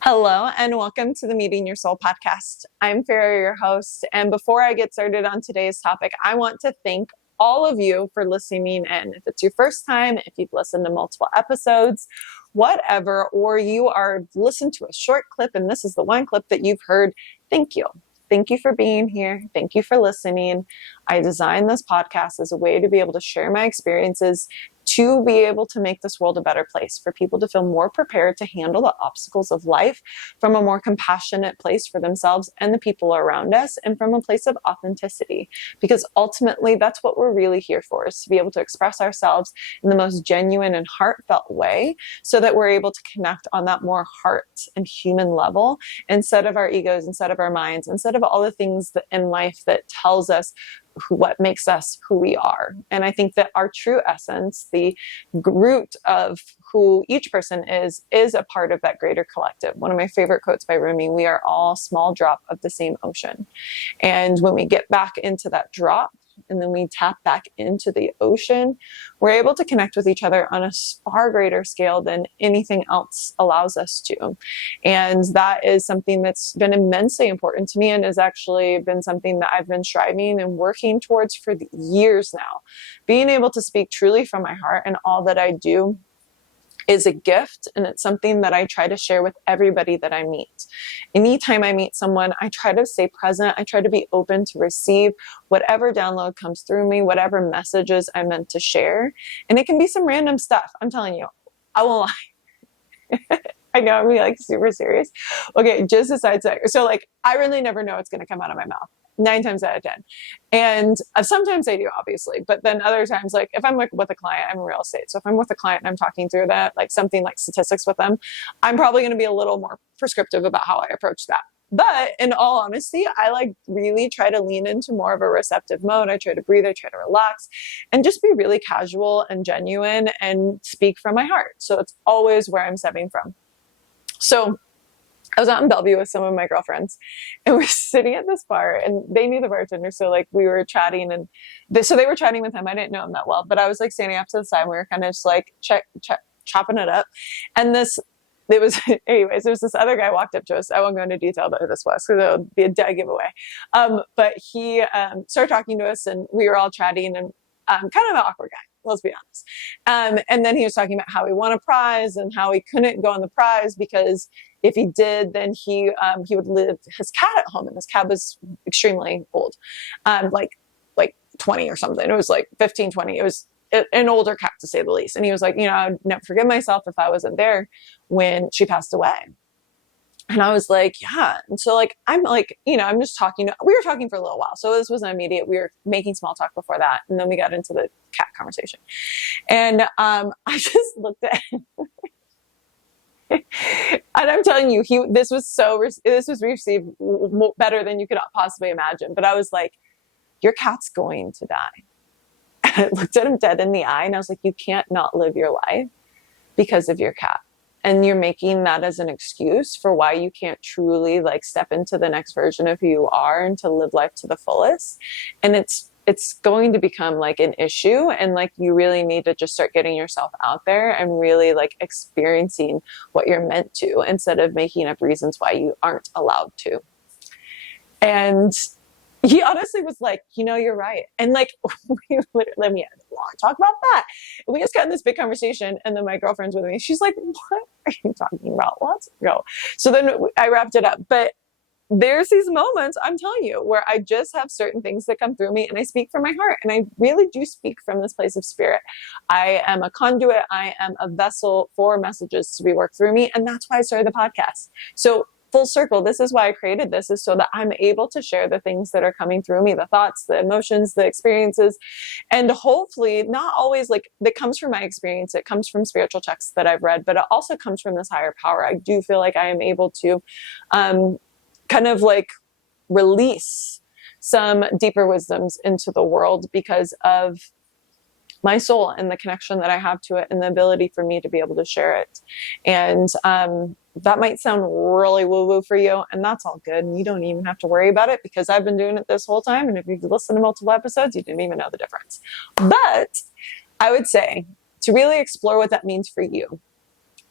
Hello, and welcome to the Meeting Your Soul podcast. I'm Ferrah, your host. And before I get started on today's topic, I want to thank all of you for listening in. If it's your first time, if you've listened to multiple episodes, whatever, or you are listened to a short clip and this is the one clip that you've heard, thank you. Thank you for being here. Thank you for listening. I designed this podcast as a way to be able to share my experiences, to be able to make this world a better place, for people to feel more prepared to handle the obstacles of life from a more compassionate place for themselves and the people around us, and from a place of authenticity. Because ultimately, that's what we're really here for, is to be able to express ourselves in the most genuine and heartfelt way, so that we're able to connect on that more heart and human level, instead of our egos, instead of our minds, instead of all the things that in life that tells us what makes us who we are. And I think that our true essence, the root of who each person is a part of that greater collective. One of my favorite quotes by Rumi: we are all small drop of the same ocean. And when we get back into that drop, and then we tap back into the ocean, we're able to connect with each other on a far greater scale than anything else allows us to. And that is something that's been immensely important to me, and has actually been something that I've been striving and working towards for years now. Being able to speak truly from my heart and all that I do is a gift, and it's something that I try to share with everybody that I meet. Anytime I meet someone, I try to stay present. I try to be open to receive whatever download comes through me, whatever messages I'm meant to share. And it can be some random stuff. I'm telling you, I won't lie. I know I'm like super serious. Okay, just a side sec. So like, I really never know what's going to come out of my mouth. 9 times out of 10. And sometimes I do, obviously, but then other times, like if I'm like with a client, I'm in real estate. So if I'm with a client and I'm talking through that, like something like statistics with them, I'm probably going to be a little more prescriptive about how I approach that. But in all honesty, I like really try to lean into more of a receptive mode. I try to breathe, I try to relax, and just be really casual and genuine and speak from my heart. So it's always where I'm stemming from. So I was out in Bellevue with some of my girlfriends, and we're sitting at this bar, and they knew the bartender. So like we were chatting, and so they were chatting with him. I didn't know him that well, but I was like standing up to the side, and we were kind of just like chopping it up. And anyways, there was this other guy walked up to us. I won't go into detail about who this was, because it would be a dead giveaway. But he started talking to us, and we were all chatting, and kind of an awkward guy, let's be honest. And then he was talking about how he won a prize and how he couldn't go on the prize because if he did, then he would leave his cat at home, and his cat was extremely old, like 20 or something. It was like 15, 20. It was an older cat, to say the least. And he was like, I'd never forgive myself if I wasn't there when she passed away. And I was like, yeah. And so like, I'm like, I'm just talking. We were talking for a little while. So this wasn't immediate. We were making small talk before that. And then we got into the cat conversation. And I just looked at him. And I'm telling you, this was received better than you could possibly imagine. But I was like, your cat's going to die. And I looked at him dead in the eye, and I was like, you can't not live your life because of your cat. And you're making that as an excuse for why you can't truly like step into the next version of who you are and to live life to the fullest. And it's going to become like an issue, and like you really need to just start getting yourself out there and really like experiencing what you're meant to, instead of making up reasons why you aren't allowed to. And he honestly was like, you're right. And like, we literally had a long talk about that. And we just got in this big conversation, and then my girlfriend's with me. She's like, what are you talking about? Let's go. So then I wrapped it up. But there's these moments, I'm telling you, where I just have certain things that come through me, and I speak from my heart, and I really do speak from this place of spirit. I am a conduit. I am a vessel for messages to be worked through me. And that's why I started the podcast. So full circle, this is why I created this, is so that I'm able to share the things that are coming through me, the thoughts, the emotions, the experiences, and hopefully not always like that comes from my experience. It comes from spiritual texts that I've read, but it also comes from this higher power. I do feel like I am able to kind of like release some deeper wisdoms into the world because of my soul and the connection that I have to it, and the ability for me to be able to share it. And that might sound really woo-woo for you, and that's all good. And you don't even have to worry about it, because I've been doing it this whole time. And if you've listened to multiple episodes, you didn't even know the difference. But I would say to really explore what that means for you,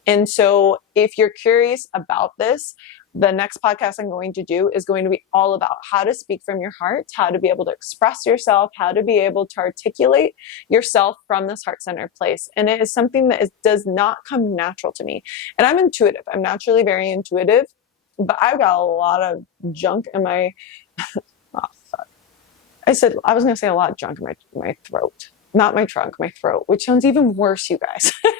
And so if you're curious about this, the next podcast I'm going to do is going to be all about how to speak from your heart, how to be able to express yourself, how to be able to articulate yourself from this heart-centered place. And it is something that does not come natural to me. And I'm intuitive. I'm naturally very intuitive, but I've got a lot of junk in my, oh, fuck. I was going to say a lot of junk in my throat. Not my trunk, my throat, which sounds even worse, you guys. Oh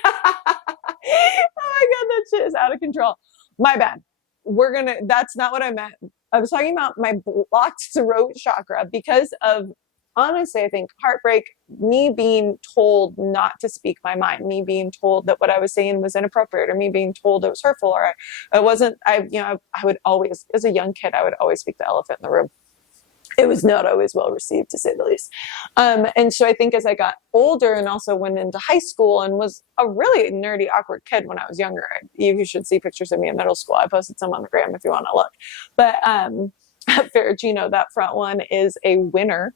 my God, that shit is out of control. My bad. That's not what I meant. I was talking about my blocked throat chakra because of, honestly, I think heartbreak, me being told not to speak my mind, me being told that what I was saying was inappropriate, or me being told it was hurtful, or I would always, as a young kid, I would always speak the elephant in the room. It was not always well received, to say the least. And so I think as I got older and also went into high school and was a really nerdy, awkward kid when I was younger. You should see pictures of me in middle school. I posted some on the gram if you want to look. But Ferragino, that front one is a winner,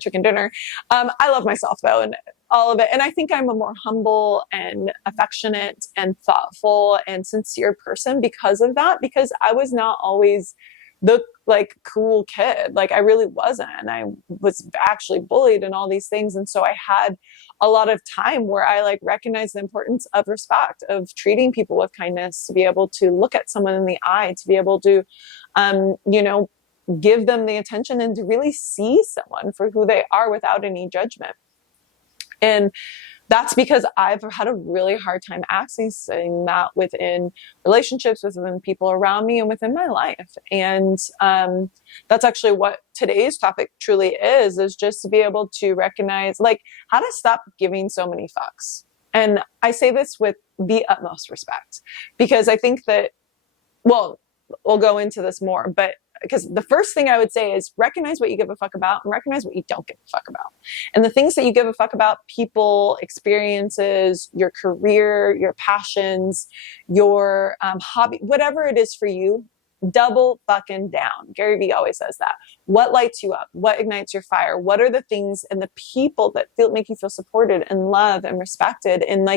chicken dinner. I love myself though, and all of it. And I think I'm a more humble and affectionate and thoughtful and sincere person because of that, because I was not always the cool kid. I really wasn't. I was actually bullied and all these things. And so I had a lot of time where I recognized the importance of respect, of treating people with kindness, to be able to look at someone in the eye, to be able to, give them the attention and to really see someone for who they are without any judgment. And that's because I've had a really hard time accessing that within relationships, within people around me, and within my life. And that's actually what today's topic truly is just to be able to recognize, how to stop giving so many fucks. And I say this with the utmost respect, because I think that, well, we'll go into this more, but because the first thing I would say is recognize what you give a fuck about and recognize what you don't give a fuck about. And the things that you give a fuck about, people, experiences, your career, your passions, your hobby, whatever it is for you, double fucking down. Gary Vee always says that. What lights you up? What ignites your fire? What are the things and the people that make you feel supported and loved and respected and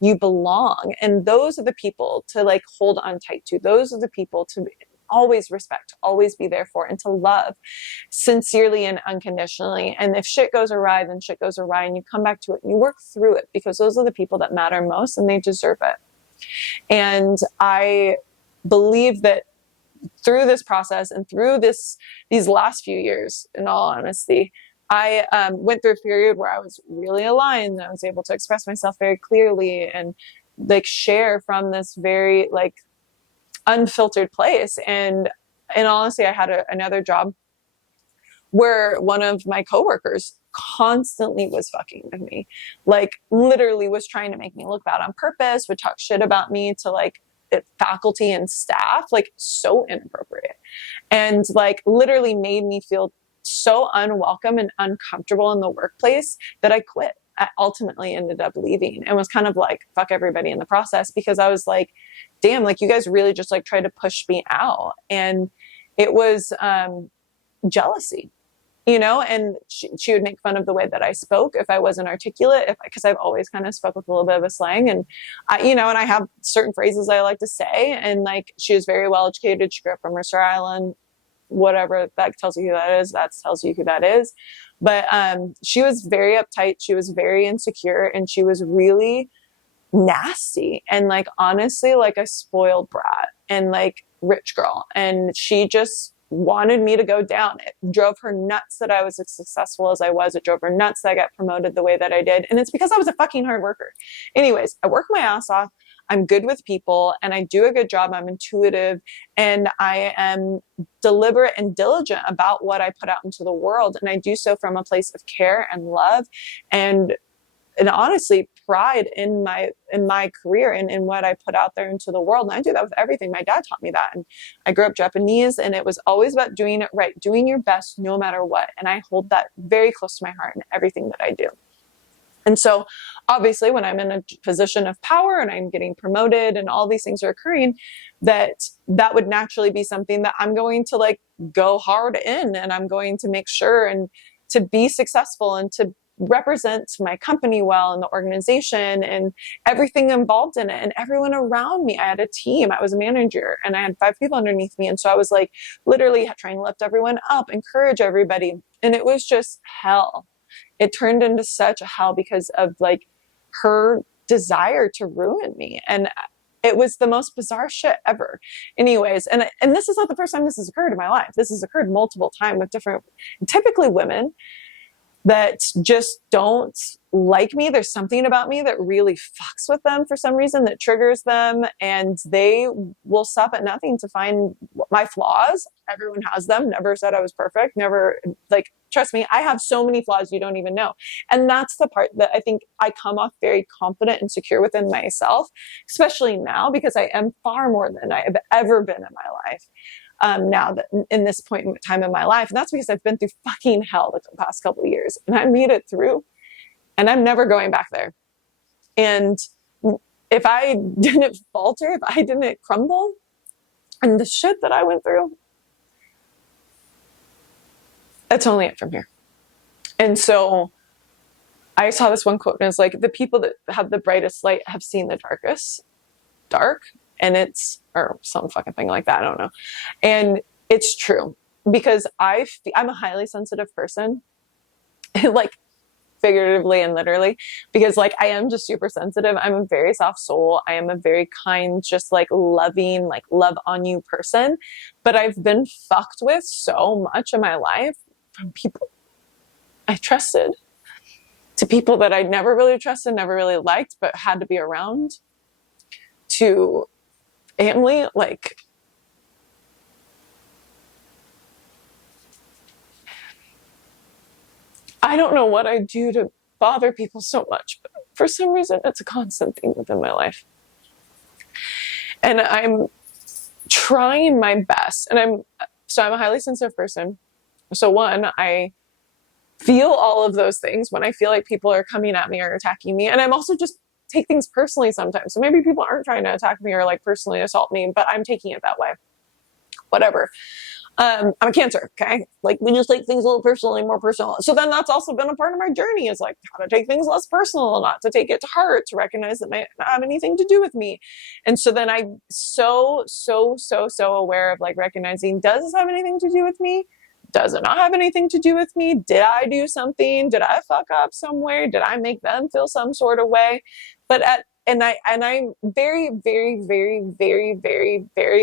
you belong? And those are the people to hold on tight to. Those are the people to always respect, always be there for, and to love sincerely and unconditionally. And if shit goes awry, then shit goes awry, and you come back to it and you work through it, because those are the people that matter most and they deserve it. And I believe that through this process and through these last few years, in all honesty, I went through a period where I was really aligned. I was able to express myself very clearly and share from this very unfiltered place. And honestly, I had another job where one of my coworkers constantly was fucking with me, literally was trying to make me look bad on purpose, would talk shit about me to faculty and staff, so inappropriate, and literally made me feel so unwelcome and uncomfortable in the workplace that I quit. I ultimately ended up leaving and was kind of fuck everybody in the process, because I was damn, you guys really just tried to push me out. And it was jealousy, and she would make fun of the way that I spoke if I wasn't articulate, because I've always kind of spoke with a little bit of a slang, and and I have certain phrases I like to say. And she was very well educated. She grew up from Mercer Island, whatever that tells you who that is, that tells you who that is. But she was very uptight. She was very insecure, and she was really nasty and honestly a spoiled brat and rich girl. And she just wanted me to go down. It drove her nuts that I was as successful as I was. It drove her nuts that I got promoted the way that I did. And it's because I was a fucking hard worker. Anyways, I work my ass off. I'm good with people and I do a good job. I'm intuitive and I am deliberate and diligent about what I put out into the world. And I do so from a place of care and love and honestly pride in my career and in what I put out there into the world. And I do that with everything. My dad taught me that. And I grew up Japanese, and it was always about doing it right, doing your best no matter what. And I hold that very close to my heart in everything that I do. And so obviously when I'm in a position of power and I'm getting promoted and all these things are occurring, that would naturally be something that I'm going to go hard in, and I'm going to make sure and to be successful and to represent my company well and the organization and everything involved in it and everyone around me. I had a team. I was a manager and I had 5 people underneath me. And so I was like literally trying to lift everyone up, encourage everybody. And it was just hell. It turned into such a hell because of like her desire to ruin me. And it was the most bizarre shit ever. Anyways, and this is not the first time this has occurred in my life. This has occurred multiple times with different, typically women that just don't like me. There's something about me that really fucks with them for some reason, that triggers them, and they will stop at nothing to find my flaws. Everyone has them. Never said I was perfect. Never, like, trust me, I have so many flaws you don't even know. And that's the part that I think I come off very confident and secure within myself, especially now, because I am far more than I have ever been in my life. Now that in this point in time in my life. And that's because I've been through fucking hell the past couple of years and I made it through and I'm never going back there. And if I didn't falter, if I didn't crumble and the shit that I went through, it's only up from here. And so I saw this one quote and it's like, the people that have the brightest light have seen the darkest dark. And it's, or some fucking thing like that. I don't know. And it's true because I'm a highly sensitive person, like figuratively and literally, because like I am just super sensitive. I'm a very soft soul. I am a very kind, just like loving, like love on you person. But I've been fucked with so much in my life from people I trusted to people that I never really trusted, never really liked, but had to be around, to family. Like, I don't know what I do to bother people so much, but for some reason it's a constant thing within my life. And I'm trying my best. And I'm a highly sensitive person. So one, I feel all of those things when I feel like people are coming at me or attacking me. And I'm also just take things personally sometimes. So maybe people aren't trying to attack me or like personally assault me, but I'm taking it that way. Whatever. I'm a Cancer, okay? Like we just take things a little personally, more personal. So then that's also been a part of my journey, is like how to take things less personal, not to take it to heart, to recognize that it might not have anything to do with me. And so then I'm so aware of like recognizing, does this have anything to do with me? Does it not have anything to do with me? Did I do something? Did I fuck up somewhere? Did I make them feel some sort of way? But I'm very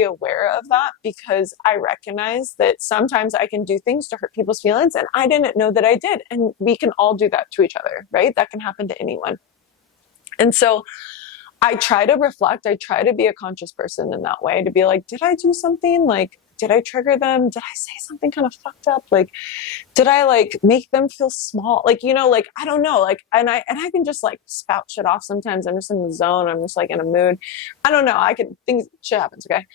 aware of that, because I recognize that sometimes I can do things to hurt people's feelings and I didn't know that I did. And we can all do that to each other, right? That can happen to anyone. And so I try to reflect. I try to be a conscious person in that way, to be like, did I do something? Like, did I trigger them? Did I say something kind of fucked up? Like, did I like make them feel small? Like, you know, like, I don't know. Like, and I can just like spout shit off sometimes. I'm just in the zone. I'm just like in a mood. I don't know. Shit happens. Okay.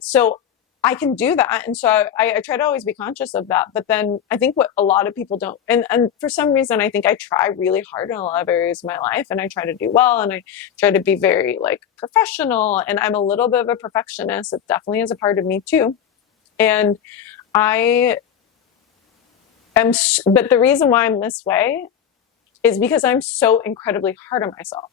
So I can do that. And so I try to always be conscious of that. But then I think what a lot of people don't, and for some reason, I think I try really hard in a lot of areas of my life, and I try to do well, and I try to be very like professional, and I'm a little bit of a perfectionist. It definitely is a part of me too. And but the reason why I'm this way is because I'm so incredibly hard on myself.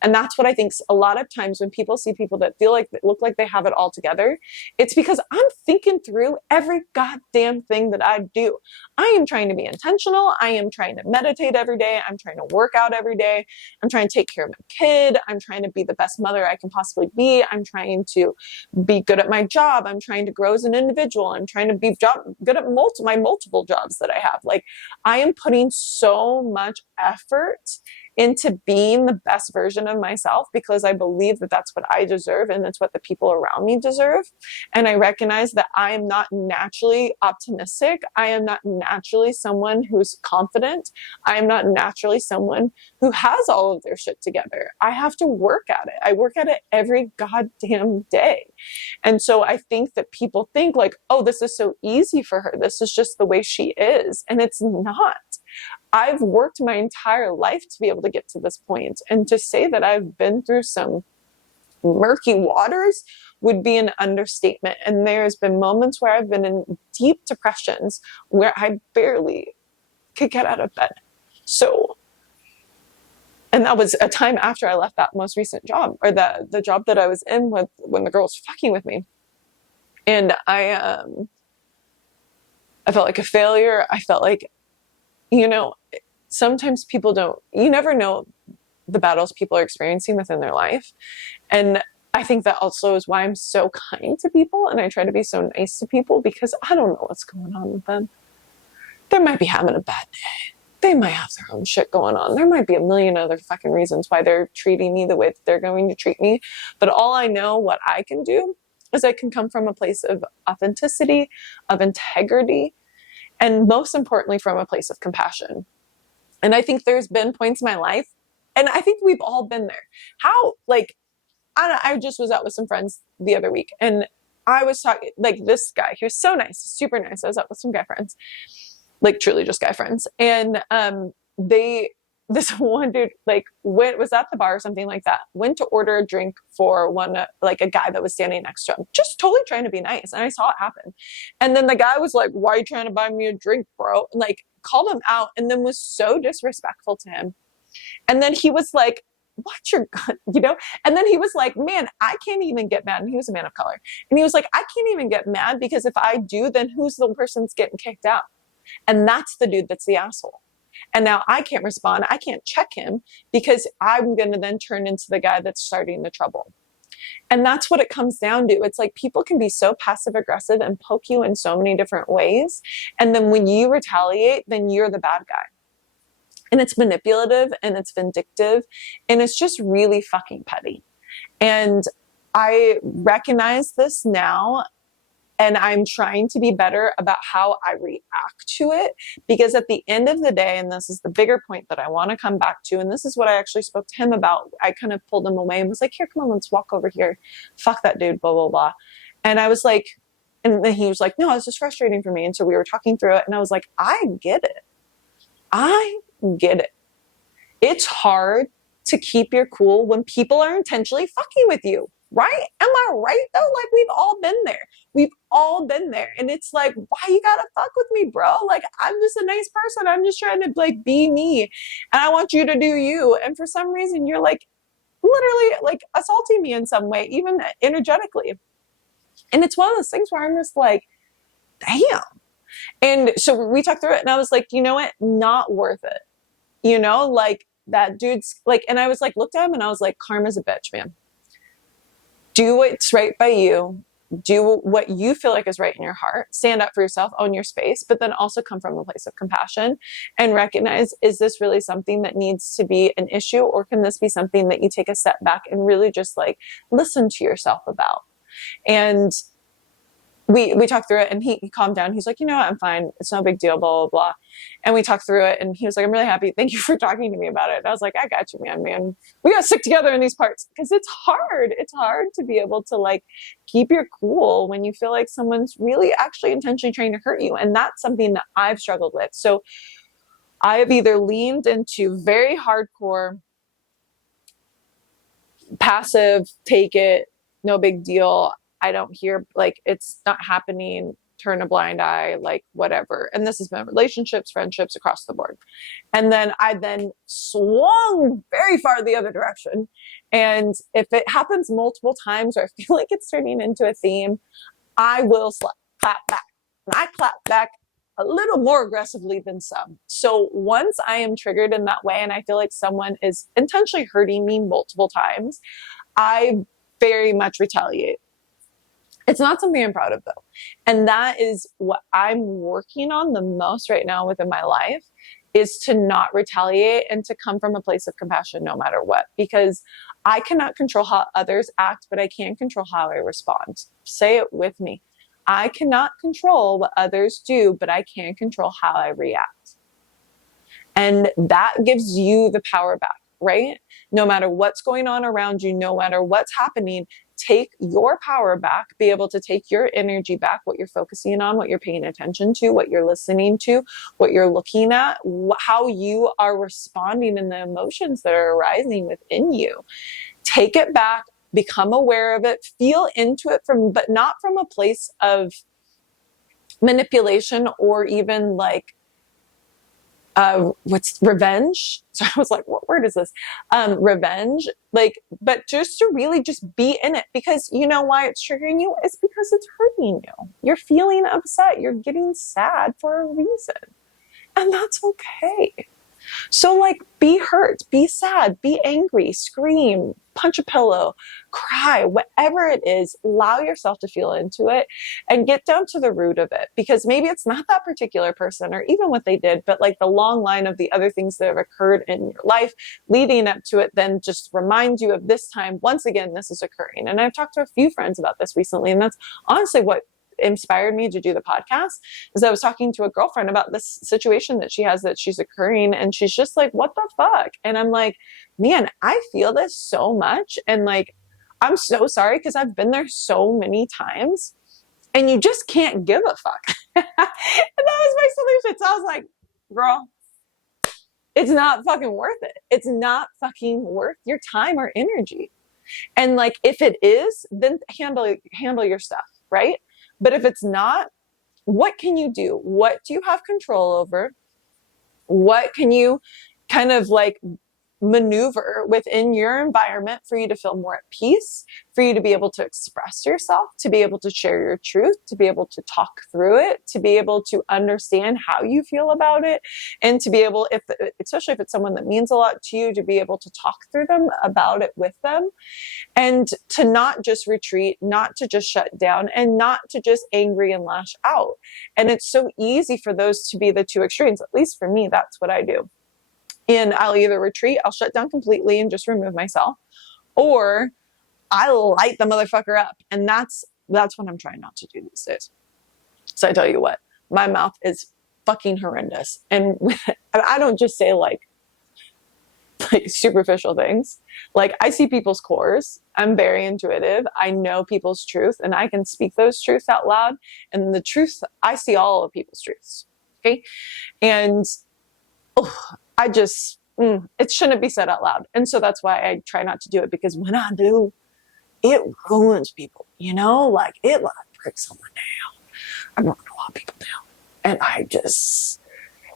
And that's what I think a lot of times when people see people that look like they have it all together, it's because I'm thinking through every goddamn thing that I do. I am trying to be intentional. I am trying to meditate every day. I'm trying to work out every day. I'm trying to take care of my kid. I'm trying to be the best mother I can possibly be. I'm trying to be good at my job. I'm trying to grow as an individual. I'm trying to be good at my multiple jobs that I have. Like, I am putting so much effort into being the best version of myself, because I believe that that's what I deserve and that's what the people around me deserve. And I recognize that I am not naturally optimistic. I am not naturally someone who's confident. I am not naturally someone who has all of their shit together. I have to work at it. I work at it every goddamn day. And so I think that people think like, oh, this is so easy for her. This is just the way she is. And it's not. I've worked my entire life to be able to get to this point. And to say that I've been through some murky waters would be an understatement. And there's been moments where I've been in deep depressions where I barely could get out of bed. So, and that was a time after I left that most recent job, or the job that I was in with when the girl was fucking with me. And I felt like a failure. I felt like, sometimes you never know the battles people are experiencing within their life. And I think that also is why I'm so kind to people and I try to be so nice to people, because I don't know what's going on with them. They might be having a bad day. They might have their own shit going on. There might be a million other fucking reasons why they're treating me the way that they're going to treat me. But all I know, what I can do, is I can come from a place of authenticity, of integrity, and most importantly, from a place of compassion. And I think there's been points in my life, and I think we've all been there. I just was out with some friends the other week, and I was talking, like, this guy, he was so nice, super nice. I was out with some guy friends, like truly just guy friends. And this one dude, like, was at the bar or something like that, went to order a drink for a guy that was standing next to him, just totally trying to be nice. And I saw it happen. And then the guy was like, "Why are you trying to buy me a drink, bro?" And like called him out, and then was so disrespectful to him. And then he was like, "Watch your gun," And then he was like, "Man, I can't even get mad." And he was a man of color. And he was like, "I can't even get mad, because if I do, then who's the person that's getting kicked out?" And that's the dude that's the asshole. And now I can't respond. I can't check him, because I'm going to then turn into the guy that's starting the trouble. And that's what it comes down to. It's like people can be so passive aggressive and poke you in so many different ways. And then when you retaliate, then you're the bad guy. And it's manipulative and it's vindictive and it's just really fucking petty. And I recognize this now, and I'm trying to be better about how I react to it, because at the end of the day, and this is the bigger point that I want to come back to, and this is what I actually spoke to him about. I kind of pulled him away and was like, "Here, come on, let's walk over here. Fuck that dude, blah, blah, blah." And I was like, and then he was like, "No, it's just frustrating for me." And so we were talking through it, and I was like, I get it. I get it. It's hard to keep your cool when people are intentionally fucking with you. Right? Am I right though? Like, we've all been there. We've all been there. And it's like, why you gotta fuck with me, bro? Like, I'm just a nice person. I'm just trying to like be me. And I want you to do you. And for some reason you're like literally like assaulting me in some way, even energetically. And it's one of those things where I'm just like, damn. And so we talked through it, and I was like, you know what? Not worth it. Like, that dude's like, and I was like, looked at him and I was like, karma's a bitch, man. Do what's right by you. Do what you feel like is right in your heart. Stand up for yourself, own your space, but then also come from a place of compassion and recognize, is this really something that needs to be an issue, or can this be something that you take a step back and really just like listen to yourself about? And we talked through it, and he calmed down. He's like, "You know what? I'm fine. It's no big deal, blah, blah, blah." And we talked through it, and he was like, "I'm really happy. Thank you for talking to me about it." And I was like, "I got you, man. We got to stick together in these parts," because it's hard. It's hard to be able to like keep your cool when you feel like someone's really actually intentionally trying to hurt you. And that's something that I've struggled with. So I have either leaned into very hardcore, passive, take it, no big deal. I don't hear, like, it's not happening, turn a blind eye, like whatever. And this has been relationships, friendships, across the board. And then I then swung very far the other direction. And if it happens multiple times, or I feel like it's turning into a theme, I will clap back. And I clap back a little more aggressively than some. So once I am triggered in that way, and I feel like someone is intentionally hurting me multiple times, I very much retaliate. It's not something I'm proud of, though. And that is what I'm working on the most right now within my life, is to not retaliate and to come from a place of compassion no matter what. Because I cannot control how others act, but I can control how I respond. Say it with me. I cannot control what others do, but I can control how I react. And that gives you the power back, right? No matter what's going on around you, no matter what's happening, take your power back, be able to take your energy back, what you're focusing on, what you're paying attention to, what you're listening to, what you're looking at, how you are responding in the emotions that are arising within you. Take it back, become aware of it, feel into it, but not from a place of manipulation or even like what's revenge? So I was like, what word is this? Revenge. Like, but just to really just be in it, because you know why it's triggering you? It's because it's hurting you. You're feeling upset. You're getting sad for a reason. And that's okay. So like, be hurt, be sad, be angry, scream, punch a pillow, cry, whatever it is, allow yourself to feel into it and get down to the root of it. Because maybe it's not that particular person or even what they did, but like the long line of the other things that have occurred in your life leading up to it, then just remind you of this time. Once again, this is occurring. And I've talked to a few friends about this recently, and that's honestly what inspired me to do the podcast. Is I was talking to a girlfriend about this situation that she has that she's occurring, and she's just like, what the fuck? And I'm like, man, I feel this so much, and like, I'm so sorry, because I've been there so many times, and you just can't give a fuck. And that was my solution. So I was like, girl, it's not fucking worth it. It's not fucking worth your time or energy. And like, if it is, then handle your stuff, right? But if it's not, what can you do? What do you have control over? What can you kind of like maneuver within your environment for you to feel more at peace, for you to be able to express yourself, to be able to share your truth, to be able to talk through it, to be able to understand how you feel about it, and to be able, especially if it's someone that means a lot to you, to be able to talk through them about it with them, and to not just retreat, not to just shut down, and not to just angry and lash out. And it's so easy for those to be the two extremes. At least for me, that's what I do. And I'll either retreat, I'll shut down completely and just remove myself, or I light the motherfucker up. And that's what I'm trying not to do these days. So I tell you what, my mouth is fucking horrendous. And I don't just say like superficial things. Like, I see people's cores. I'm very intuitive. I know people's truth, and I can speak those truths out loud. And the truth, I see all of people's truths. Okay. And it shouldn't be said out loud. And so that's why I try not to do it, because when I do, it ruins people, like it like breaks someone down. I'm not going to let people down.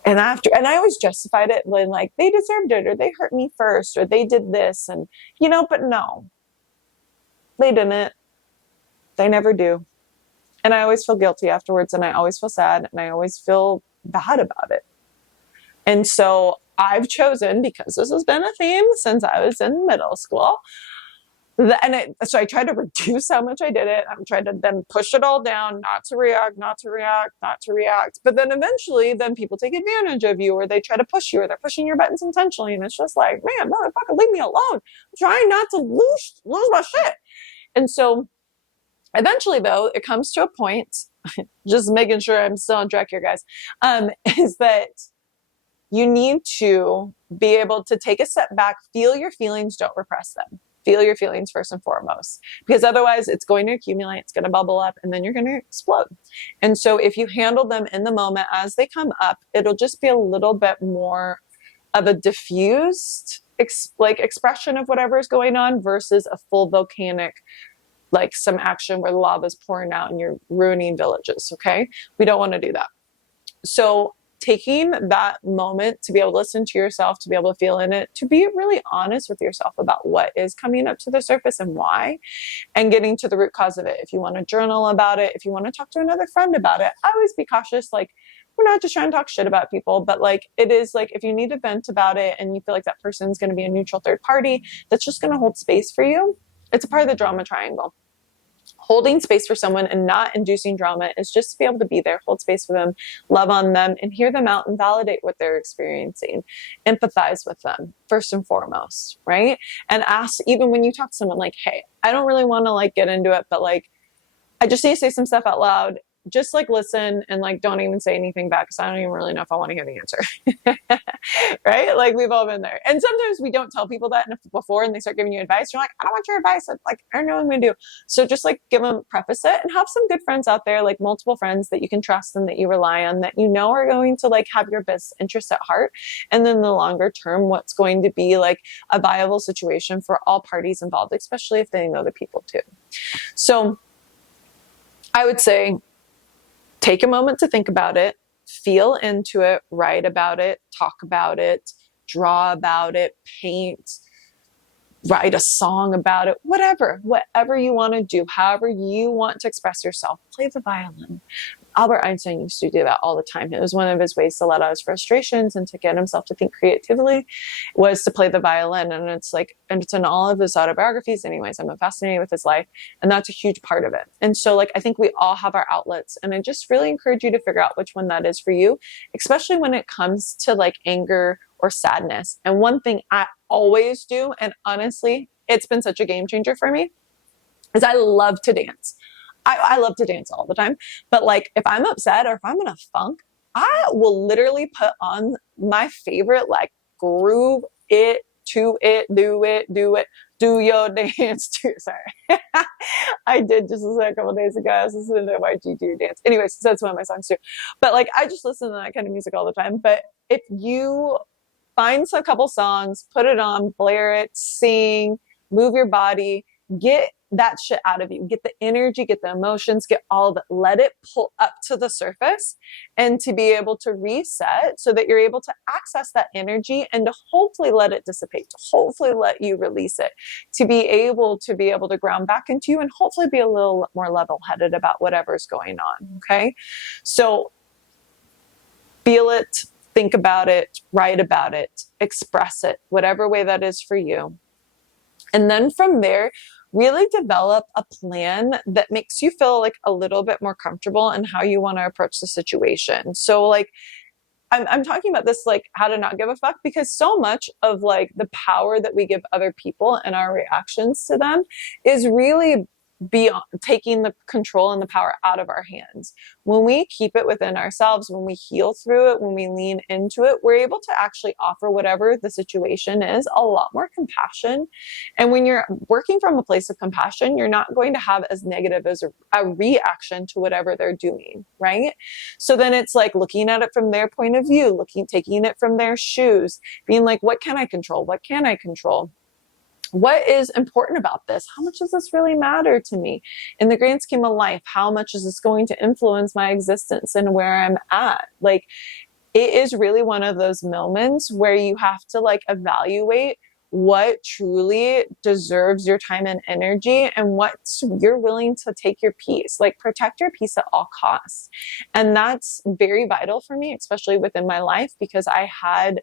And I always justified it when like they deserved it, or they hurt me first, or they did this, and but no, they didn't. They never do. And I always feel guilty afterwards, and I always feel sad, and I always feel bad about it. And so I've chosen, because this has been a theme since I was in middle school, so I tried to reduce how much I did it. I'm trying to then push it all down, not to react. But then eventually, then people take advantage of you, or they try to push you, or they're pushing your buttons intentionally. And it's just like, man, motherfucker, leave me alone. I'm trying not to lose my shit. And so eventually, though, it comes to a point, just making sure I'm still on track here, guys, is that you need to be able to take a step back, feel your feelings, don't repress them. Feel your feelings first and foremost, because otherwise it's going to accumulate, it's going to bubble up, and then you're going to explode. And so if you handle them in the moment as they come up, it'll just be a little bit more of a diffused expression of whatever is going on versus a full volcanic, like some action where the lava is pouring out and you're ruining villages. Okay. We don't want to do that. So taking that moment to be able to listen to yourself, to be able to feel in it, to be really honest with yourself about what is coming up to the surface and why, and getting to the root cause of it. If you want to journal about it, if you want to talk to another friend about it, I always be cautious. Like, we're not just trying to talk shit about people, but like, it is like, if you need to vent about it and you feel like that person's going to be a neutral third party that's just going to hold space for you, it's a part of the drama triangle. Holding space for someone and not inducing drama is just to be able to be there, hold space for them, love on them, and hear them out and validate what they're experiencing. Empathize with them first and foremost, right? And ask, even when you talk to someone, like, hey, I don't really want to like get into it, but like, I just need to say some stuff out loud. Just like listen, and like don't even say anything back, because I don't even really know if I want to hear the answer. Right? Like, we've all been there. And sometimes we don't tell people that before, and they start giving you advice. You're like, I don't want your advice. Like, I don't know what I'm going to do. So just like give them, preface it, and have some good friends out there, like multiple friends that you can trust and that you rely on, that are going to like have your best interests at heart. And then the longer term, what's going to be like a viable situation for all parties involved, especially if they know the people too. So I would say, take a moment to think about it, feel into it, write about it, talk about it, draw about it, paint, write a song about it, whatever you want to do, however you want to express yourself. Play the violin. Albert Einstein used to do that all the time. It was one of his ways to let out his frustrations and to get himself to think creatively, was to play the violin. And it's in all of his autobiographies anyways. I'm fascinated with his life, and that's a huge part of it. And so I think we all have our outlets, and I just really encourage you to figure out which one that is for you, especially when it comes to anger or sadness. And one thing I always do, and honestly, it's been such a game changer for me, is I love to dance. I love to dance all the time, but if I'm upset or if I'm in a funk, I will literally put on my favorite groove it to it, do your dance too. Sorry. I did just a couple days ago. I was listening to YG do dance. Anyways, that's one of my songs too. But I just listen to that kind of music all the time. But if you find a couple songs, put it on, blare it, sing, move your body, get that shit out of you, get the energy, get the emotions, get all of it, let it pull up to the surface, and to be able to reset so that you're able to access that energy and to hopefully let it dissipate, to hopefully let you release it, to be able to ground back into you and hopefully be a little more level-headed about whatever's going on. Okay. So feel it, think about it, write about it, express it, whatever way that is for you. And then from there, really develop a plan that makes you feel a little bit more comfortable in how you want to approach the situation. So I'm talking about this, how to not give a fuck, because so much of the power that we give other people and our reactions to them is really beyond taking the control and the power out of our hands. When we keep it within ourselves, when we heal through it, when we lean into it, we're able to actually offer whatever the situation is a lot more compassion. And when you're working from a place of compassion, you're not going to have as negative as a reaction to whatever they're doing, right? So then it's looking at it from their point of view, taking it from their shoes, being what can I control? What can I control? What is important about this? How much does this really matter to me? In the grand scheme of life, how much is this going to influence my existence and where I'm at? It is really one of those moments where you have to evaluate what truly deserves your time and energy and what you're willing to take your peace. Protect your peace at all costs. And that's very vital for me, especially within my life, because I had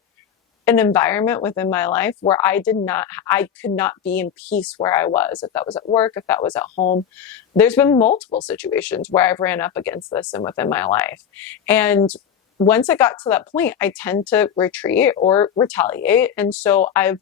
an environment within my life where I could not be in peace where I was, if that was at work, if that was at home. There's been multiple situations where I've ran up against this and within my life. And once it got to that point, I tend to retreat or retaliate. And so I've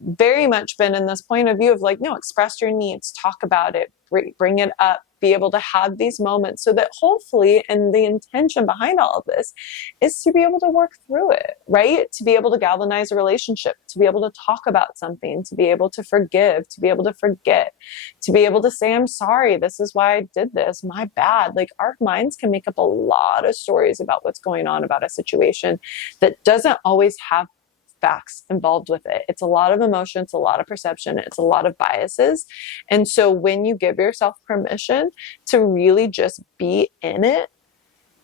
very much been in this point of view of no, express your needs, talk about it, bring it up, be able to have these moments so that hopefully, and the intention behind all of this is to be able to work through it, right? To be able to galvanize a relationship, to be able to talk about something, to be able to forgive, to be able to forget, to be able to say, I'm sorry, this is why I did this, my bad. Our minds can make up a lot of stories about what's going on about a situation that doesn't always have facts involved with it. It's a lot of emotion, it's a lot of perception, it's a lot of biases. And so when you give yourself permission to really just be in it,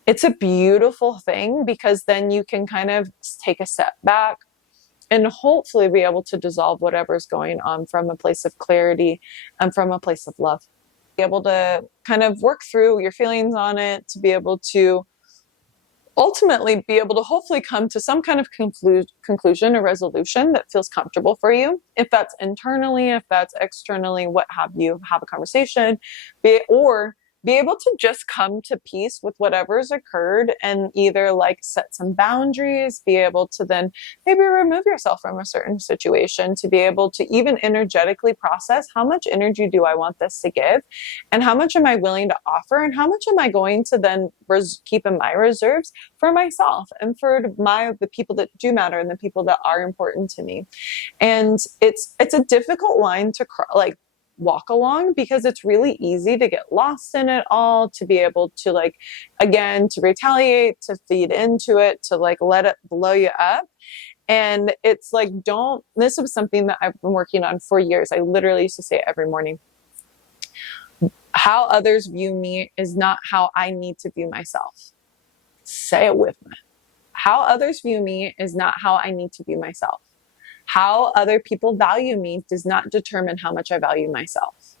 it's a beautiful thing, because then you can kind of take a step back and hopefully be able to dissolve whatever's going on from a place of clarity and from a place of love. Be able to kind of work through your feelings on it, to be able to ultimately be able to hopefully come to some kind of conclusion or resolution that feels comfortable for you. If that's internally, if that's externally, what have you, have a conversation, or be able to just come to peace with whatever's occurred and either set some boundaries, be able to then maybe remove yourself from a certain situation, to be able to even energetically process how much energy do I want this to give, and how much am I willing to offer, and how much am I going to then keep in my reserves for myself and for the people that do matter and the people that are important to me. And it's a difficult line to walk along, because it's really easy to get lost in it all, to be able to again, to retaliate, to feed into it, to let it blow you up. And it's this was something that I've been working on for years. I literally used to say it every morning. How others view me is not how I need to view myself. Say it with me. How others view me is not how I need to view myself. How other people value me does not determine how much I value myself.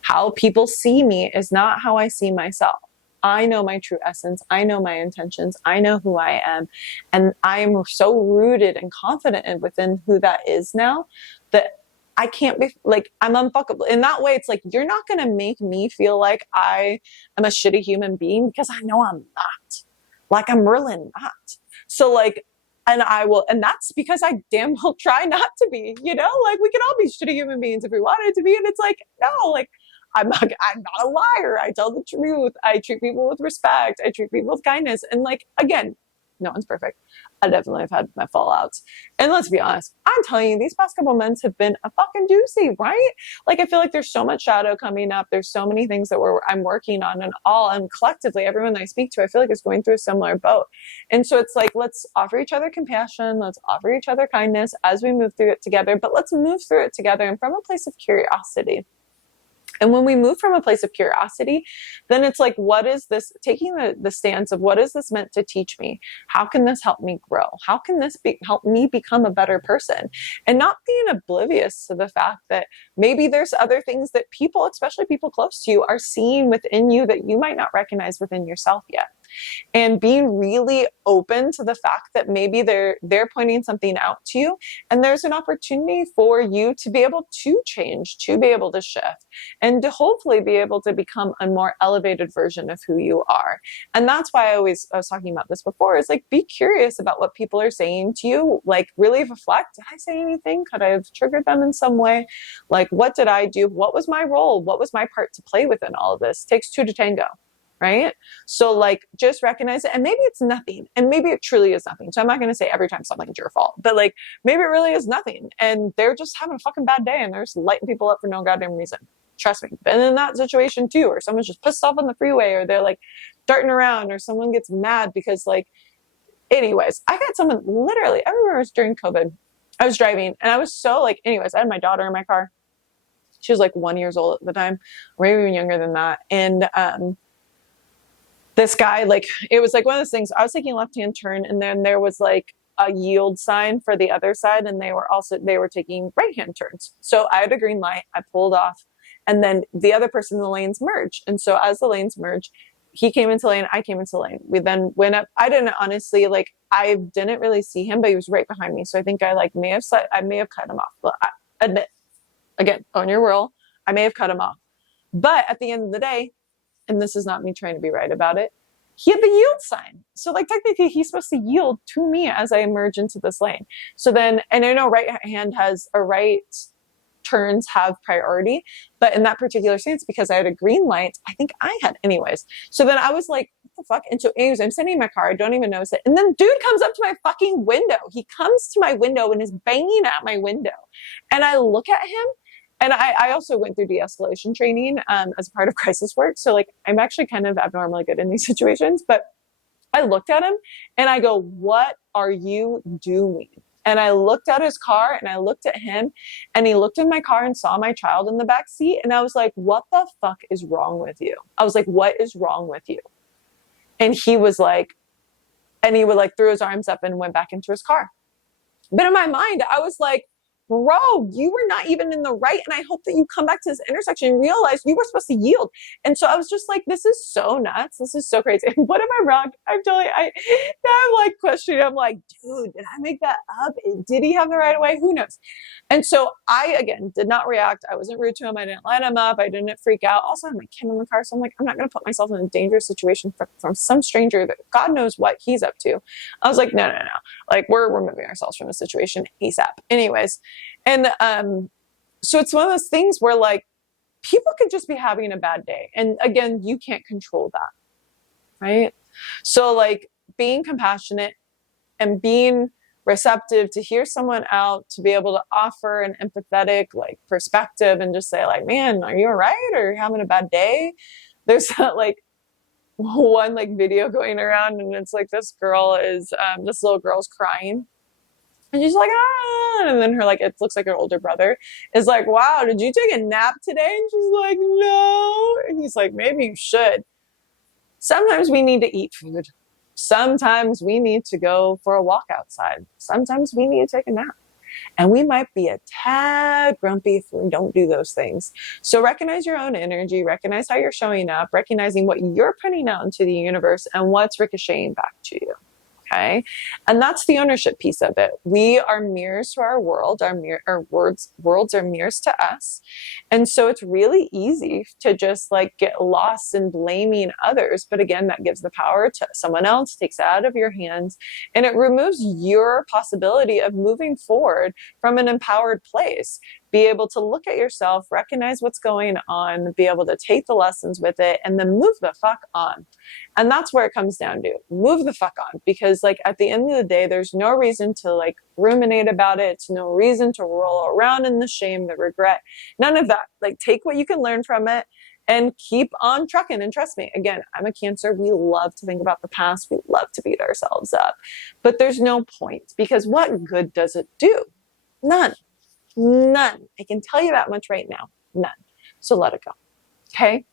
How people see me is not how I see myself. I know my true essence. I know my intentions. I know who I am. And I am so rooted and confident within who that is now that I can't be like, I'm unfuckable. In that way, it's like, you're not going to make me feel like I am a shitty human being because I know I'm not. Like, I'm really not. So like, and that's because I damn well try not to be, you know, like we can all be shitty human beings if we wanted to be. And it's like, no, like, I'm not a liar. I tell the truth. I treat people with respect. I treat people with kindness. And like, again, no one's perfect. I definitely have had my fallouts. And let's be honest, I'm telling you, these past couple months have been a fucking doozy, right? Like, I feel like there's so much shadow coming up. There's so many things that I'm working on, and collectively, everyone that I speak to, I feel like is going through a similar boat. And so it's like, let's offer each other compassion. Let's offer each other kindness as we move through it together, but let's move through it together and from a place of curiosity. And when we move from a place of curiosity, then it's like, what is this, taking the stance of what is this meant to teach me? How can this help me grow? How can this help me become a better person? And not being oblivious to the fact that maybe there's other things that people, especially people close to you, are seeing within you that you might not recognize within yourself yet. And being really open to the fact that maybe they're pointing something out to you, and there's an opportunity for you to be able to change, to be able to shift, and to hopefully be able to become a more elevated version of who you are. And that's why I was talking about this before, is like, be curious about what people are saying to you. Like, really reflect. Did I say anything? Could I have triggered them in some way? Like, what did I do? What was my role? What was my part to play within all of this? It takes two to tango. Right? So like, just recognize it. And maybe it's nothing. And maybe it truly is nothing. So I'm not going to say every time something's your fault, but like, maybe it really is nothing. And they're just having a fucking bad day and they're just lighting people up for no goddamn reason. Trust me. Been in that situation too, or someone's just pissed off on the freeway, or they're like darting around, or someone gets mad because like, anyways, I got someone literally, I remember it was during COVID. I was driving and I was so like, anyways, I had my daughter in my car. She was like 1 year old at the time, or maybe even younger than that. And, this guy, like, it was like one of those things, I was taking a left-hand turn and then there was like a yield sign for the other side. And they were taking right-hand turns. So I had a green light, I pulled off, and then the other person in the lanes merged. And so as the lanes merged, he came into lane, I came into lane. We then went up. I didn't really see him, but he was right behind me. So I think I may have cut him off. But I admit, again, own your role, I may have cut him off. But at the end of the day, and this is not me trying to be right about it, he had the yield sign. So like, technically he's supposed to yield to me as I emerge into this lane. So then, and I know right turns have priority, but in that particular sense, because I had a green light, I think I had anyways. So then I was like, what the fuck? And so anyways, I'm sitting in my car, I don't even notice it. And then dude comes up to my fucking window. He comes to my window and is banging at my window. And I look at him. And I also went through de-escalation training as part of crisis work. So like, I'm actually kind of abnormally good in these situations, but I looked at him and I go, what are you doing? And I looked at his car and I looked at him, and he looked in my car and saw my child in the back seat. And I was like, what the fuck is wrong with you? I was like, what is wrong with you? And he was like, and he would like threw his arms up and went back into his car. But in my mind, I was like, bro, you were not even in the right. And I hope that you come back to this intersection and realize you were supposed to yield. And so I was just like, this is so nuts. This is so crazy. What am I wrong? Now I'm like questioning. I'm like, dude, did I make that up? Did he have the right of way? Who knows? And so I, again, did not react. I wasn't rude to him. I didn't line him up. I didn't freak out. Also, I had my kid in the car. So I'm like, I'm not going to put myself in a dangerous situation from some stranger that God knows what he's up to. I was like, no. Like, we're removing ourselves from the situation ASAP. Anyways. And so it's one of those things where like, people could just be having a bad day. And again, you can't control that. Right. So like, being compassionate and being receptive to hear someone out, to be able to offer an empathetic like perspective and just say like, man, are you all right? Or are you having a bad day? There's like one like video going around, and it's like this little girl's crying. And she's like, ah, and then her, like, it looks like her older brother is like, wow, did you take a nap today? And she's like, no. And he's like, maybe you should. Sometimes we need to eat food. Sometimes we need to go for a walk outside. Sometimes we need to take a nap. And we might be a tad grumpy if we don't do those things. So recognize your own energy, recognize how you're showing up, recognizing what you're putting out into the universe and what's ricocheting back to you. Okay. And that's the ownership piece of it. We are mirrors to our world. Our worlds are mirrors to us. And so it's really easy to just like get lost in blaming others. But again, that gives the power to someone else, takes it out of your hands, and it removes your possibility of moving forward from an empowered place. Be able to look at yourself, recognize what's going on, be able to take the lessons with it, and then move the fuck on. And that's where it comes down to. Move the fuck on. Because like at the end of the day, there's no reason to like ruminate about it. It's no reason to roll around in the shame, the regret, none of that. Like take what you can learn from it and keep on trucking. And trust me, again, I'm a Cancer. We love to think about the past. We love to beat ourselves up. But there's no point, because what good does it do? None. None. I can tell you that much right now. None. So let it go. Okay?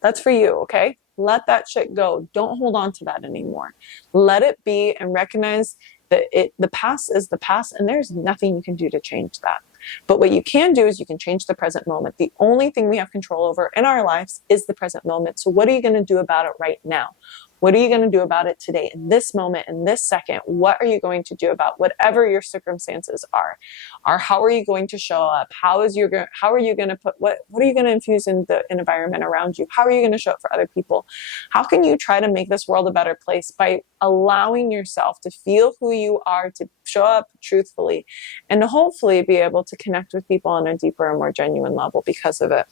That's for you, okay? Let that shit go. Don't hold on to that anymore. Let it be and recognize that the past is the past and there's nothing you can do to change that. But what you can do is you can change the present moment. The only thing we have control over in our lives is the present moment. So what are you going to do about it right now? What are you going to do about it today, in this moment, in this second? What are you going to do about whatever your circumstances are? Or how are you going to show up? How are you going to put, what are you going to infuse in the environment around you? How are you going to show up for other people? How can you try to make this world a better place by allowing yourself to feel who you are, to show up truthfully, and to hopefully be able to connect with people on a deeper and more genuine level because of it?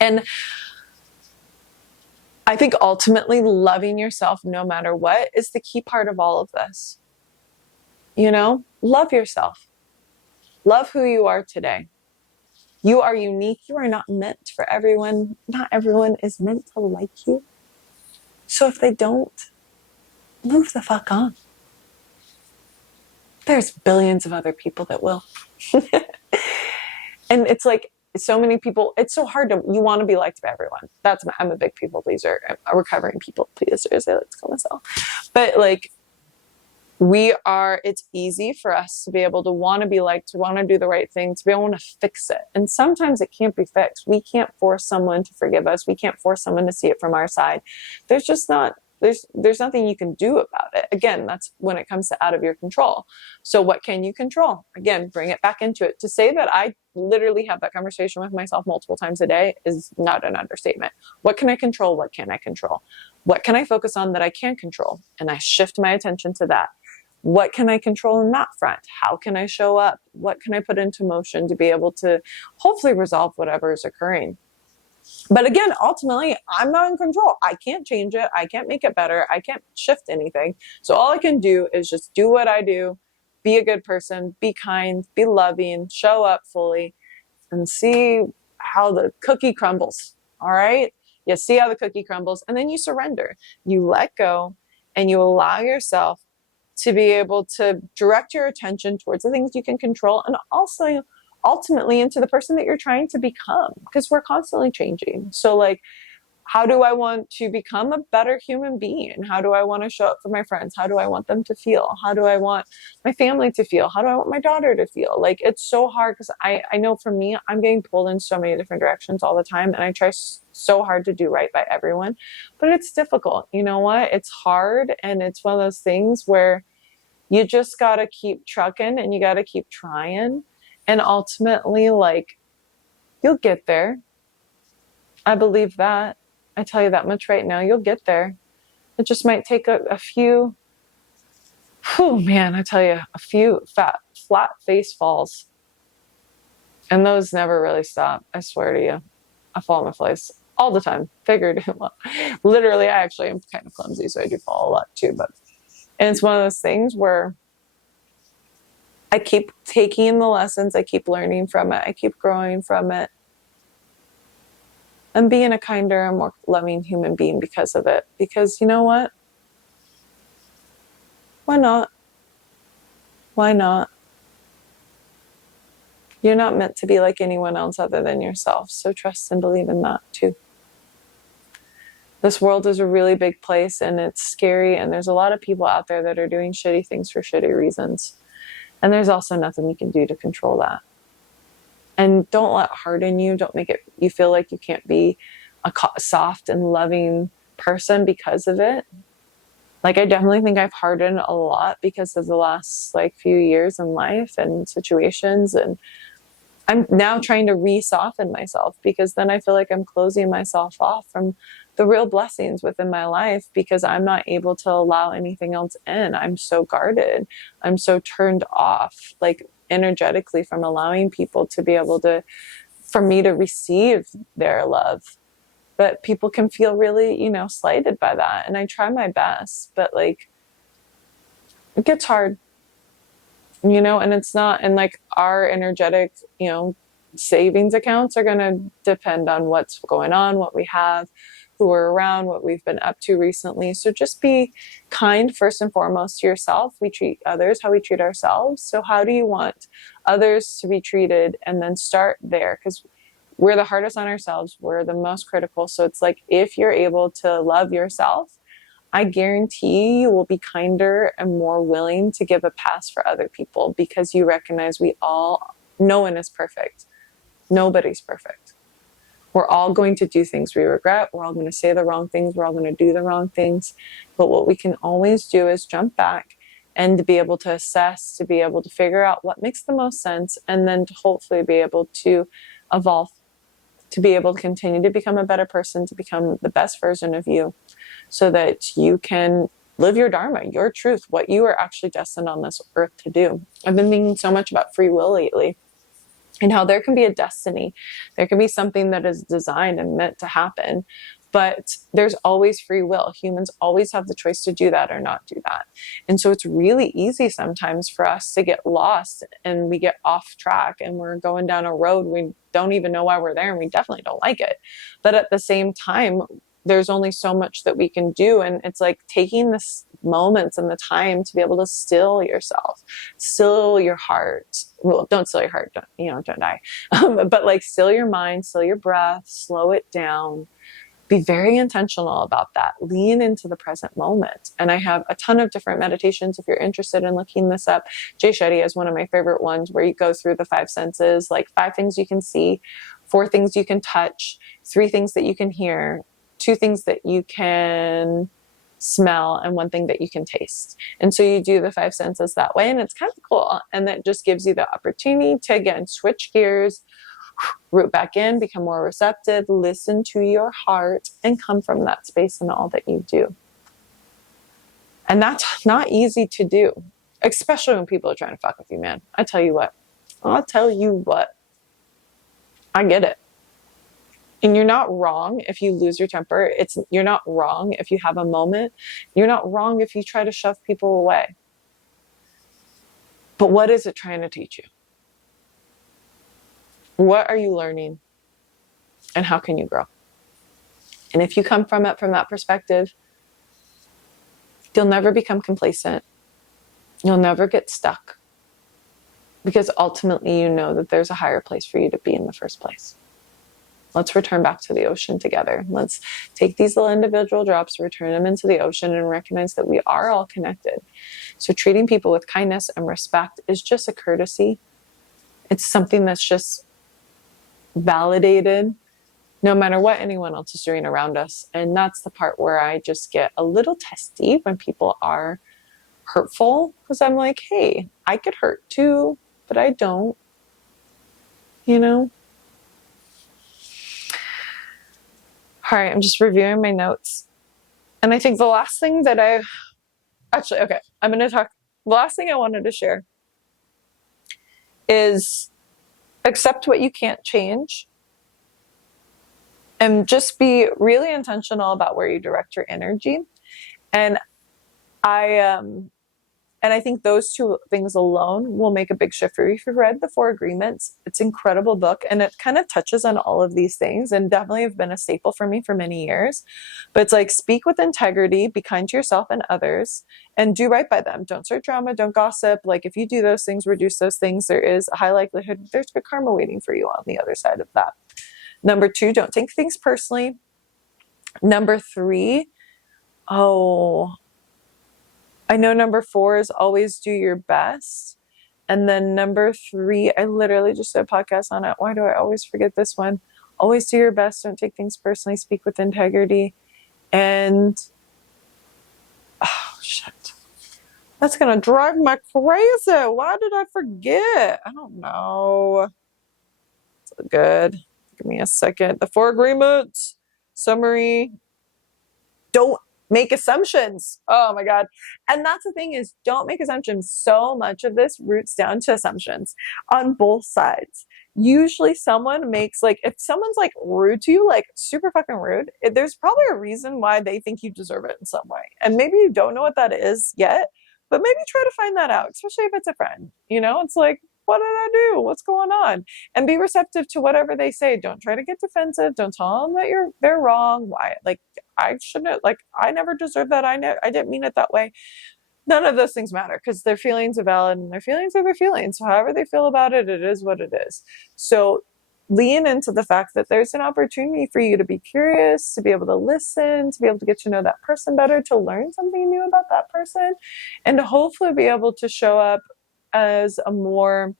And I think ultimately loving yourself no matter what is the key part of all of this. You know, love yourself. Love who you are today. You are unique. You are not meant for everyone. Not everyone is meant to like you. So if they don't, move the fuck on. There's billions of other people that will. And it's like, so many people, it's so hard you want to be liked by everyone. I'm a big people pleaser. I'm a recovering people pleaser, as I like to call myself. But like, it's easy for us to be able to want to be liked, to want to do the right thing, to be able to fix it. And sometimes it can't be fixed. We can't force someone to forgive us. We can't force someone to see it from our side. There's just not, there's nothing you can do about it. Again, that's when it comes to out of your control. So what can you control? Again, bring it back into it. To say that I literally have that conversation with myself multiple times a day is not an understatement. What can I control? What can't I control? What can I focus on that I can control? And I shift my attention to that. What can I control in that front? How can I show up? What can I put into motion to be able to hopefully resolve whatever is occurring? But again, ultimately, I'm not in control. I can't change it. I can't make it better. I can't shift anything. So all I can do is just do what I do, be a good person, be kind, be loving, show up fully, and see how the cookie crumbles. All right? You see how the cookie crumbles, and then you surrender. You let go, and you allow yourself to be able to direct your attention towards the things you can control, and also ultimately into the person that you're trying to become, because we're constantly changing. So like, how do I want to become a better human being? How do I want to show up for my friends? How do I want them to feel? How do I want my family to feel? How do I want my daughter to feel? Like, it's so hard, because I know for me, I'm getting pulled in so many different directions all the time, and I try so hard to do right by everyone, but it's difficult. You know what? It's hard, and it's one of those things where you just got to keep trucking, and you got to keep trying. And ultimately, like, you'll get there. I believe that. I tell you that much right now. You'll get there. It just might take a few, I tell you, a few flat face falls. And those never really stop. I swear to you. I fall on my face all the time. Well, literally, I actually am kind of clumsy, so I do fall a lot too. And it's one of those things where I keep taking the lessons, I keep learning from it, I keep growing from it, and being a kinder and more loving human being because of it. Because you know what? Why not? Why not? You're not meant to be like anyone else other than yourself, so trust and believe in that too. This world is a really big place and it's scary, and there's a lot of people out there that are doing shitty things for shitty reasons. And there's also nothing you can do to control that. And don't let it harden you. Don't make it you feel like you can't be a soft and loving person because of it. Like, I definitely think I've hardened a lot because of the last like few years in life and situations, and I'm now trying to re-soften myself, because then I feel like I'm closing myself off from the real blessings within my life, because I'm not able to allow anything else in. I'm so guarded. I'm so turned off, like energetically, from allowing people to be able to, for me to receive their love. But people can feel really, slighted by that. And I try my best, but like, it gets hard. And it's not, and like our energetic, savings accounts are going to depend on what's going on, what we have, who we're around, what we've been up to recently. So just be kind first and foremost to yourself. We treat others how we treat ourselves. So how do you want others to be treated? And then start there, because we're the hardest on ourselves. We're the most critical. So it's like, if you're able to love yourself, I guarantee you will be kinder and more willing to give a pass for other people, because you recognize no one is perfect. Nobody's perfect. We're all going to do things we regret. We're all going to say the wrong things. We're all going to do the wrong things. But what we can always do is jump back and to be able to assess, to be able to figure out what makes the most sense, and then to hopefully be able to evolve, to be able to continue to become a better person, to become the best version of you, so that you can live your dharma, your truth, what you are actually destined on this earth to do. I've been thinking so much about free will lately, and how there can be a destiny. There can be something that is designed and meant to happen, but there's always free will. Humans always have the choice to do that or not do that. And so it's really easy sometimes for us to get lost, and we get off track, and we're going down a road. We don't even know why we're there, and we definitely don't like it. But at the same time, there's only so much that we can do. And it's like taking this moments and the time to be able to still yourself, still your heart. Well, don't still your heart, don't die. But like, still your mind, still your breath, slow it down. Be very intentional about that. Lean into the present moment. And I have a ton of different meditations if you're interested in looking this up. Jay Shetty is one of my favorite ones, where you go through the 5 senses, like 5 things you can see, 4 things you can touch, 3 things that you can hear, 2 things that you can smell, and 1 thing that you can taste. And so you do the 5 senses that way, and it's kind of cool. And that just gives you the opportunity to, again, switch gears, root back in, become more receptive, listen to your heart, and come from that space in all that you do. And that's not easy to do, especially when people are trying to fuck with you, man. I'll tell you what. I get it. And you're not wrong if you lose your temper. You're not wrong if you have a moment. You're not wrong if you try to shove people away. But what is it trying to teach you? What are you learning? And how can you grow? And if you come from it from that perspective, you'll never become complacent. You'll never get stuck. Because ultimately you know that there's a higher place for you to be in the first place. Let's return back to the ocean together. Let's take these little individual drops, return them into the ocean, and recognize that we are all connected. So treating people with kindness and respect is just a courtesy. It's something that's just validated no matter what anyone else is doing around us. And that's the part where I just get a little testy when people are hurtful, because I'm like, hey, I could hurt too, but I don't, All right, I'm just reviewing my notes. And I think the last thing that the last thing I wanted to share is accept what you can't change, and just be really intentional about where you direct your energy. And I think those 2 things alone will make a big shift for you. If you've read The 4 Agreements, it's an incredible book, and it kind of touches on all of these things, and definitely have been a staple for me for many years. But it's like, speak with integrity, be kind to yourself and others, and do right by them. Don't start drama, don't gossip. Like, if you do those things, reduce those things, there is a high likelihood there's good karma waiting for you on the other side of that. Number 2, don't take things personally. Number 3, oh, I know number 4 is always do your best. And then number 3, I literally just did a podcast on it. Why do I always forget this one? Always do your best. Don't take things personally. Speak with integrity. And, oh, shit. That's going to drive me crazy. Why did I forget? I don't know. It's good. Give me a second. The 4 agreements. Summary. Don't make assumptions. Oh my God. And that's the thing, is don't make assumptions. So much of this roots down to assumptions on both sides. Usually someone makes, like, if someone's like rude to you, like super fucking rude, there's probably a reason why they think you deserve it in some way. And maybe you don't know what that is yet, but maybe try to find that out, especially if it's a friend. It's like, what did I do? What's going on? And be receptive to whatever they say. Don't try to get defensive. Don't tell them that they're wrong. Why? Like, I shouldn't, like, I never deserved that. I didn't mean it that way. None of those things matter, because their feelings are valid and their feelings are their feelings. So however they feel about it, it is what it is. So lean into the fact that there's an opportunity for you to be curious, to be able to listen, to be able to get to know that person better, to learn something new about that person, and to hopefully be able to show up as a more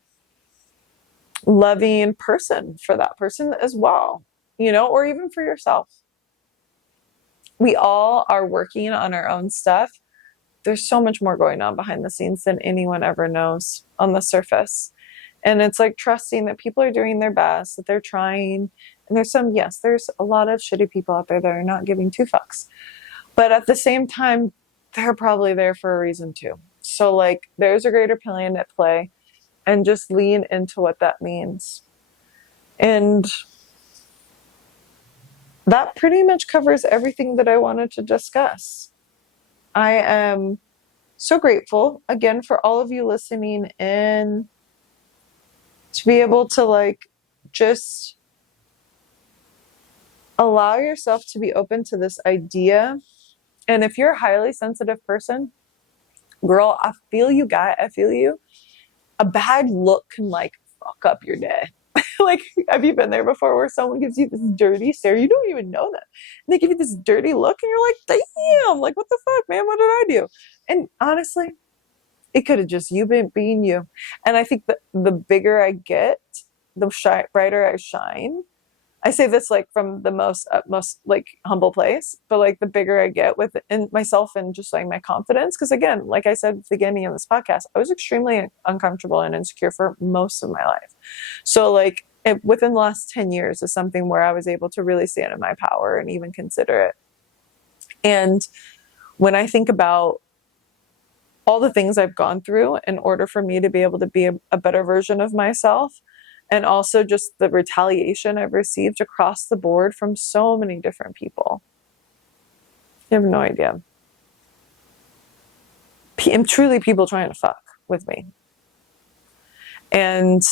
loving person for that person as well, or even for yourself. We all are working on our own stuff. There's so much more going on behind the scenes than anyone ever knows on the surface. And it's like trusting that people are doing their best, that they're trying. And there's a lot of shitty people out there that are not giving 2 fucks. But at the same time, they're probably there for a reason too. So like, there's a greater plan at play, and just lean into what that means. And that pretty much covers everything that I wanted to discuss. I am so grateful again for all of you listening in, to be able to like just allow yourself to be open to this idea. And if you're a highly sensitive person, girl, I feel you, guy. I feel you. A bad look can like fuck up your day. Like, have you been there before, where someone gives you this dirty stare? You don't even know them. And they give you this dirty look, and you're like, damn, like, what the fuck, man? What did I do? And honestly, it could have just you been being you. And I think that the bigger I get, the brighter I shine. I say this like from the most like humble place, but like the bigger I get within myself and just like my confidence. Because again, like I said at the beginning of this podcast, I was extremely uncomfortable and insecure for most of my life. So like within the last 10 years is something where I was able to really stand in my power and even consider it. And when I think about all the things I've gone through in order for me to be able to be a better version of myself, and also just the retaliation I've received across the board from so many different people, you have no idea. And truly people trying to fuck with me. And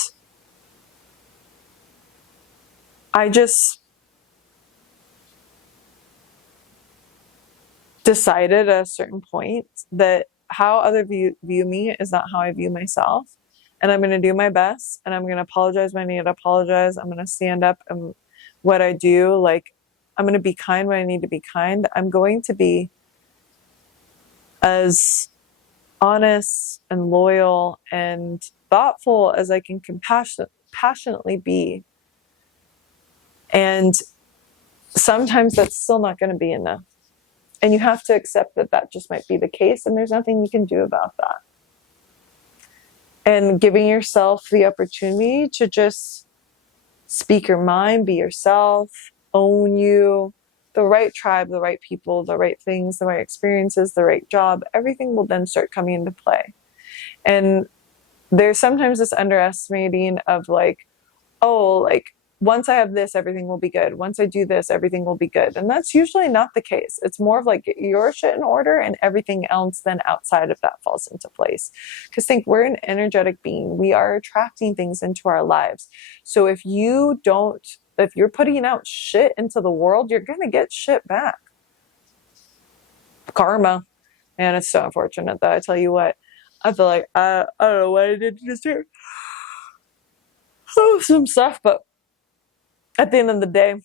I just decided at a certain point that how others view me is not how I view myself. And I'm going to do my best, and I'm going to apologize when I need to apologize. I'm going to stand up and what I do. Like, I'm going to be kind when I need to be kind. I'm going to be as honest and loyal and thoughtful as I can passionately be. And sometimes that's still not going to be enough. And you have to accept that that just might be the case, and there's nothing you can do about that. And giving yourself the opportunity to just speak your mind, be yourself, own you, the right tribe, the right people, the right things, the right experiences, the right job, everything will then start coming into play. And there's sometimes this underestimating of like, oh, like once I have this, everything will be good. Once I do this, everything will be good. And that's usually not the case. It's more of like, get your shit in order and everything else then outside of that falls into place. Because think, we're an energetic being. We are attracting things into our lives. So if you're putting out shit into the world, you're going to get shit back. Karma. And it's so unfortunate that I tell you what, I feel like, I don't know what I did to deserve some stuff, but at the end of the day,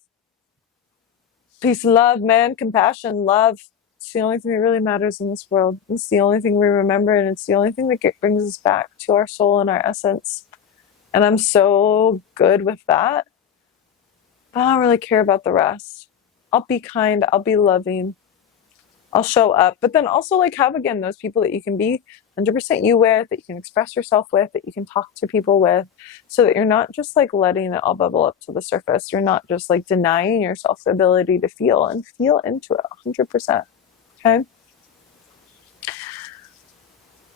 Peace and love, man. Compassion, love. It's the only thing that really matters in this world. It's the only thing we remember, and it's the only thing that brings us back to our soul and our essence. And I'm so good with that. But I don't really care about the rest. I'll be kind. I'll be loving. I'll show up. But then also like have, again, those people that you can be 100% you with, that you can express yourself with, that you can talk to people with, so that you're not just like letting it all bubble up to the surface. You're not just like denying yourself the ability to feel, and feel into it 100%. Okay?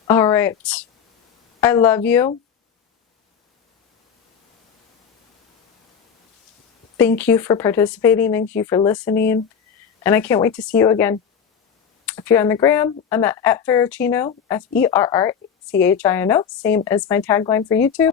All right. I love you. Thank you for participating. Thank you for listening. And I can't wait to see you again. If you're on the gram, I'm at Ferrachino, Ferrachino, same as my tagline for YouTube.